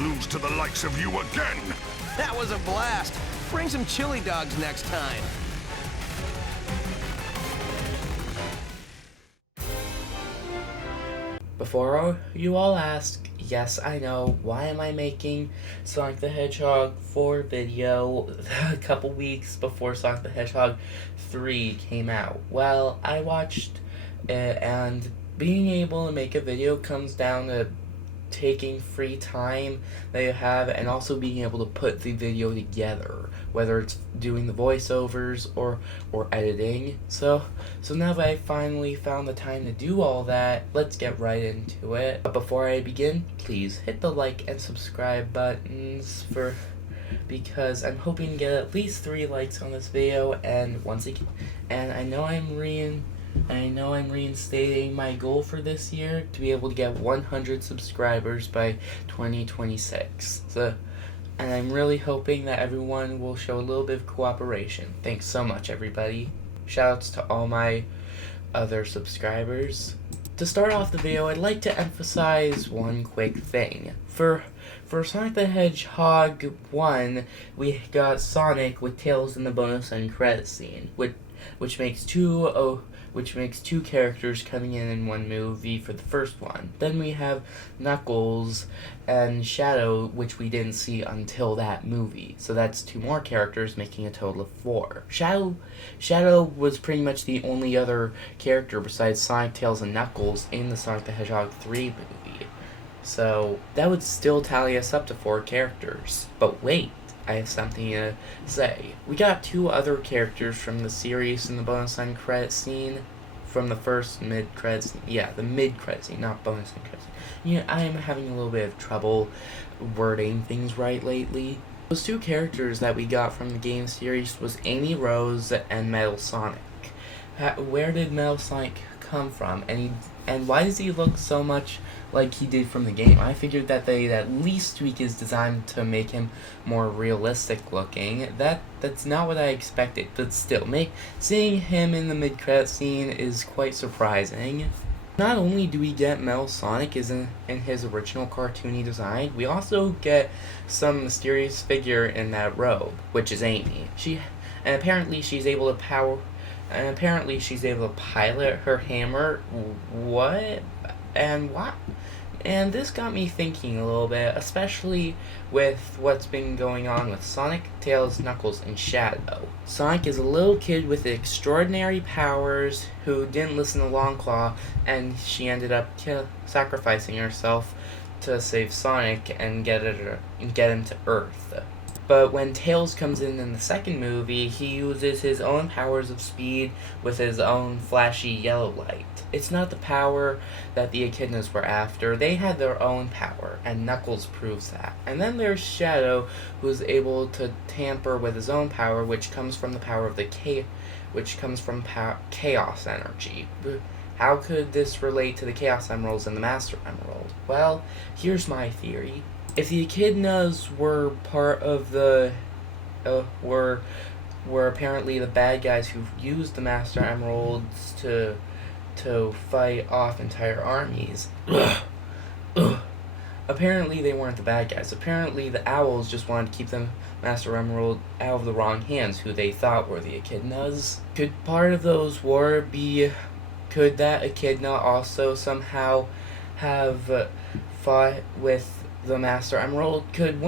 lose to the likes of you again! That was a blast! Bring some chili dogs next time. Before you all ask, yes, I know, why am I making Sonic the Hedgehog 4 video a couple weeks before Sonic the Hedgehog 3 came out? Well, I watched it, and being able to make a video comes down to taking free time that you have and also being able to put the video together, whether it's doing the voiceovers or editing. So now that I finally found the time to do all that, let's get right into it. But before I begin, please hit the like and subscribe buttons because I'm hoping to get at least 3 likes on this video, and once again, and I know I'm reinstating my goal for this year to be able to get 100 subscribers by 2026. And I'm really hoping that everyone will show a little bit of cooperation. Thanks so much, everybody. Shoutouts to all my other subscribers. To start off the video, I'd like to emphasize one quick thing. For Sonic the Hedgehog 1, we got Sonic with Tails in the bonus end credit scene, which makes two characters coming in one movie for the first one. Then we have Knuckles and Shadow, which we didn't see until that movie. So that's 2 more characters, making a total of 4. Shadow was pretty much the only other character besides Sonic, Tails, and Knuckles in the Sonic the Hedgehog 3 movie. So that would still tally us up to 4 characters. But wait, I have something to say. We got 2 other characters from the series in the bonus end credit scene from the first mid-credit scene. Yeah, the mid-credit scene, not bonus end credit scene. Yeah, I am having a little bit of trouble wording things right lately. Those 2 characters that we got from the game series was Amy Rose and Metal Sonic. Where did Metal Sonic come from? And why does he look so much like he did from the game? I figured that they'd at least tweak his design to make him more realistic looking. That's not what I expected, but still, seeing him in the mid-credit scene is quite surprising. Not only do we get Metal Sonic in his original cartoony design, we also get some mysterious figure in that robe, which is Amy. Apparently she's able to pilot her hammer. What? And what? And this got me thinking a little bit, especially with what's been going on with Sonic, Tails, Knuckles, and Shadow. Sonic is a little kid with extraordinary powers who didn't listen to Longclaw, and she ended up sacrificing herself to save Sonic and get him to Earth. But when Tails comes in the second movie, he uses his own powers of speed with his own flashy yellow light. It's not the power that the echidnas were after. They had their own power, and Knuckles proves that. And then there's Shadow, who's able to tamper with his own power, which comes from the power of chaos energy. How could this relate to the Chaos Emeralds and the Master Emerald? Well, here's my theory. If the echidnas were part of were apparently the bad guys who used the Master Emeralds to fight off entire armies. Apparently they weren't the bad guys. Apparently the owls just wanted to keep the Master Emerald out of the wrong hands, who they thought were the echidnas. Could part of those war be... Could that echidna also somehow have fought with the Master Emerald? Could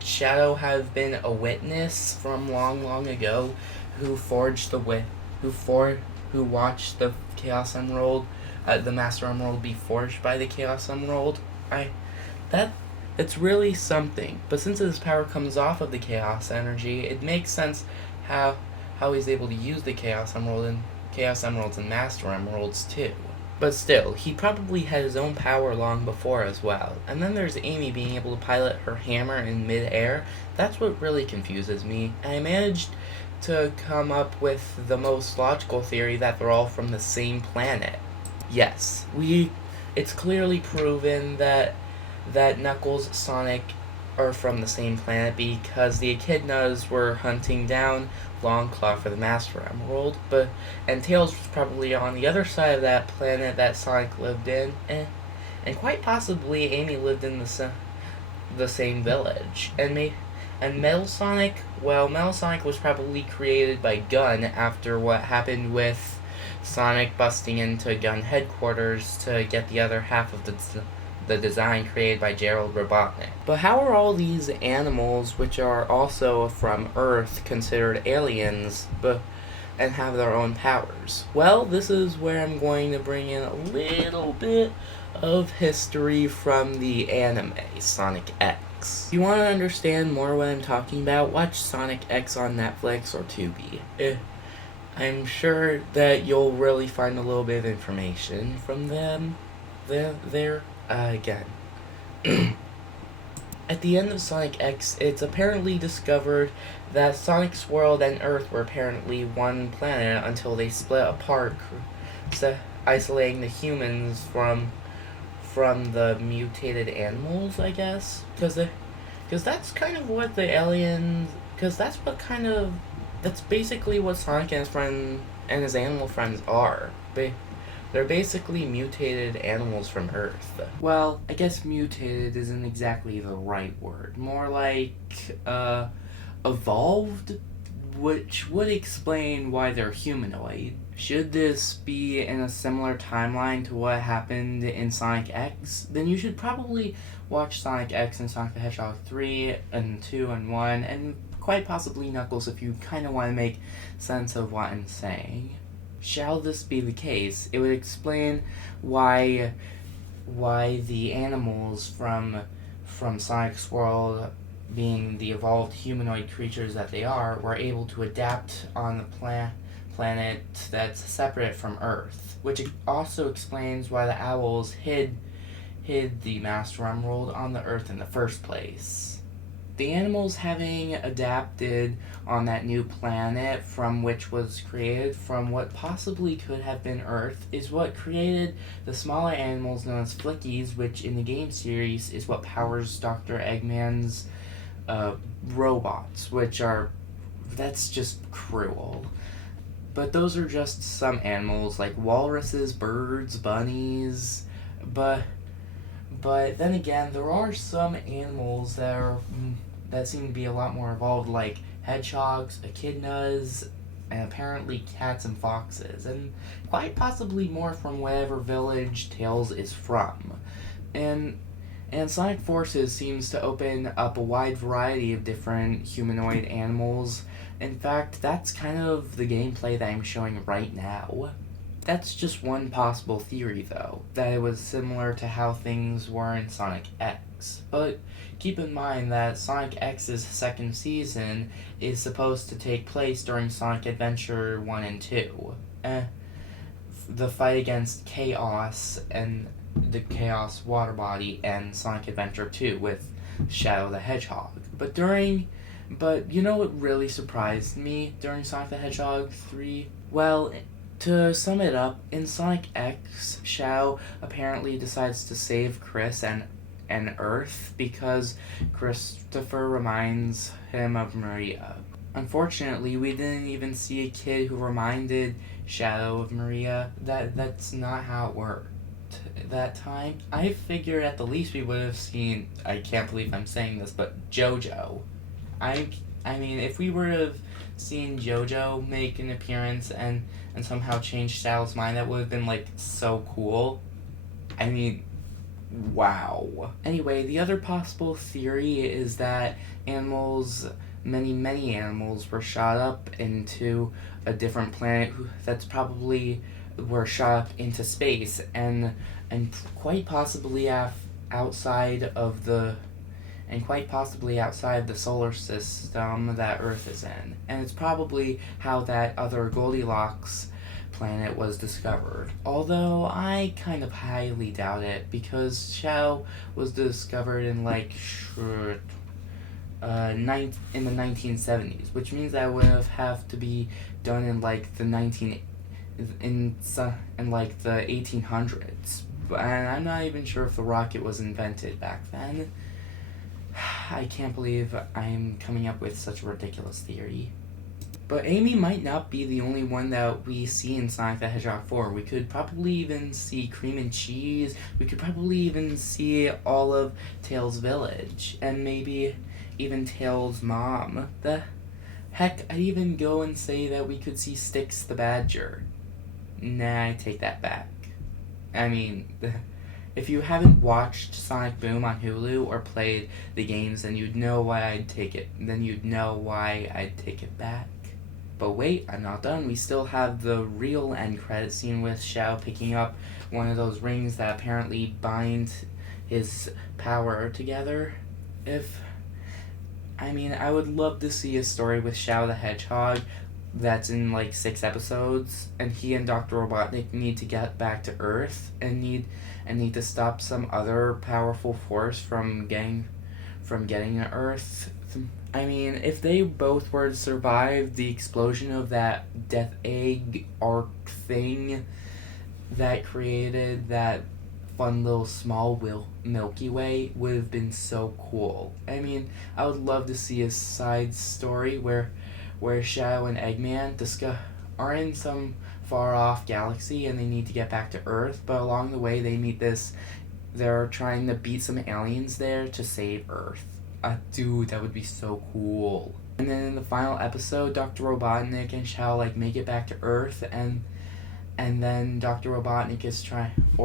Shadow have been a witness from long ago who watched the Chaos Emerald, the Master Emerald be forged by the Chaos Emerald? It's really something. But since his power comes off of the Chaos energy, it makes sense how he's able to use the Chaos Emeralds and Master Emeralds too. But still, he probably had his own power long before as well. And then there's Amy being able to pilot her hammer in mid-air. That's what really confuses me. I managed to come up with the most logical theory that they're all from the same planet. Yes, it's clearly proven that Knuckles, Sonic are from the same planet because the echidnas were hunting down Longclaw for the Master Emerald, and Tails was probably on the other side of that planet that Sonic lived in, and quite possibly Amy lived in the same village. And Metal Sonic, well, Metal Sonic was probably created by Gun after what happened with Sonic busting into Gun headquarters to get the other half of the design created by Gerald Robotnik. But how are all these animals, which are also from Earth, considered aliens, and have their own powers? Well, this is where I'm going to bring in a little bit of history from the anime Sonic X. If you want to understand more what I'm talking about, watch Sonic X on Netflix or Tubi. I'm sure that you'll really find a little bit of information from them there. Again. At the end of Sonic X, it's apparently discovered that Sonic's world and Earth were apparently one planet until they split apart, isolating the humans from the mutated animals, I guess. Because that's kind of what the aliens... Because that's basically what Sonic and his friend and his animal friends are. They're basically mutated animals from Earth. Well, I guess mutated isn't exactly the right word. More like, evolved? Which would explain why they're humanoid. Should this be in a similar timeline to what happened in Sonic X, then you should probably watch Sonic X and Sonic the Hedgehog 3 and 2 and 1, and quite possibly Knuckles if you kind of want to make sense of what I'm saying. Shall this be the case, it would explain why the animals from Sonic's world, being the evolved humanoid creatures that they are, were able to adapt on the planet that's separate from Earth, which also explains why the owls hid the Master Emerald on the Earth in the first place. The animals having adapted on that new planet from which was created from what possibly could have been Earth is what created the smaller animals known as Flickies, which in the game series is what powers Dr. Eggman's robots, that's just cruel. But those are just some animals, like walruses, birds, bunnies, but then again, there are some animals that seem to be a lot more evolved, like hedgehogs, echidnas, and apparently cats and foxes, and quite possibly more from whatever village Tails is from. And Sonic Forces seems to open up a wide variety of different humanoid animals. In fact, that's kind of the gameplay that I'm showing right now. That's just one possible theory, though, that it was similar to how things were in Sonic X. But keep in mind that Sonic X's second season is supposed to take place during Sonic Adventure 1 and 2. The fight against Chaos and the Chaos Water Body and Sonic Adventure 2 with Shadow the Hedgehog. But you know what really surprised me during Sonic the Hedgehog 3? Well, to sum it up, in Sonic X, Shadow apparently decides to save Chris and Earth because Christopher reminds him of Maria. Unfortunately, we didn't even see a kid who reminded Shadow of Maria. That's not how it worked that time. I figured at the least we would have seen, I can't believe I'm saying this, but JoJo. I mean, if we would have seen JoJo make an appearance and somehow change Shadow's mind, that would have been, like, so cool. I mean, wow. Anyway, the other possible theory is that many animals were shot up into a different planet that's probably were shot up into space and quite possibly outside of the solar system that Earth is in. And it's probably how that other Goldilocks planet was discovered. Although I kind of highly doubt it, because Shadow was discovered in in the 1970s, which means that would have to be done in like the 1800s. And I'm not even sure if the rocket was invented back then. I can't believe I'm coming up with such a ridiculous theory. But Amy might not be the only one that we see in Sonic the Hedgehog 4. We could probably even see Cream and Cheese. We could probably even see all of Tails' village. And maybe even Tails' mom. Heck, I'd even go and say that we could see Styx the Badger. Nah, I take that back. I mean, if you haven't watched Sonic Boom on Hulu or played the games, then you'd know why I'd take it. Then you'd know why I'd take it back. But wait, I'm not done. We still have the real end credit scene with Xiao picking up one of those rings that apparently bind his power together. I would love to see a story with Xiao the Hedgehog that's in like 6 episodes, and he and Dr. Robotnik need to get back to Earth and need to stop some other powerful force from getting to Earth. I mean, if they both were to survive the explosion of that Death Egg arc thing that created that fun little small Milky Way, would have been so cool. I mean, I would love to see a side story where Shadow and Eggman are in some far off galaxy and they need to get back to Earth, but along the way they're trying to beat some aliens there to save Earth. Dude, that would be so cool. And then in the final episode, Dr. Robotnik and Shadow make it back to Earth, and then Dr. Robotnik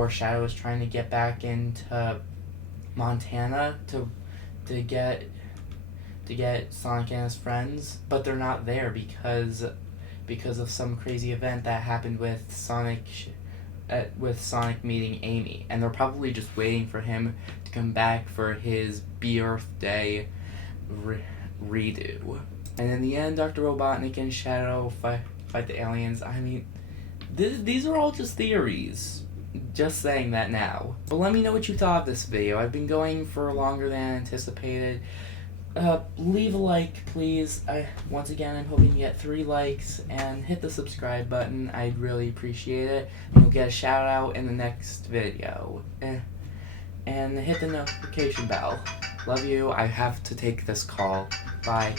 Shadow is trying to get back into Montana to get Sonic and his friends, but they're not there because of some crazy event that happened with Sonic meeting Amy, and they're probably just waiting for him to come back for his birthday redo. And in the end, Dr. Robotnik and Shadow fight the aliens. I mean, these are all just theories. Just saying that now. But let me know what you thought of this video. I've been going for longer than anticipated. Leave a like, please. Once again, I'm hoping to get 3 likes, and hit the subscribe button. I'd really appreciate it. And you'll get a shout out in the next video. And hit the notification bell. Love you. I have to take this call. Bye.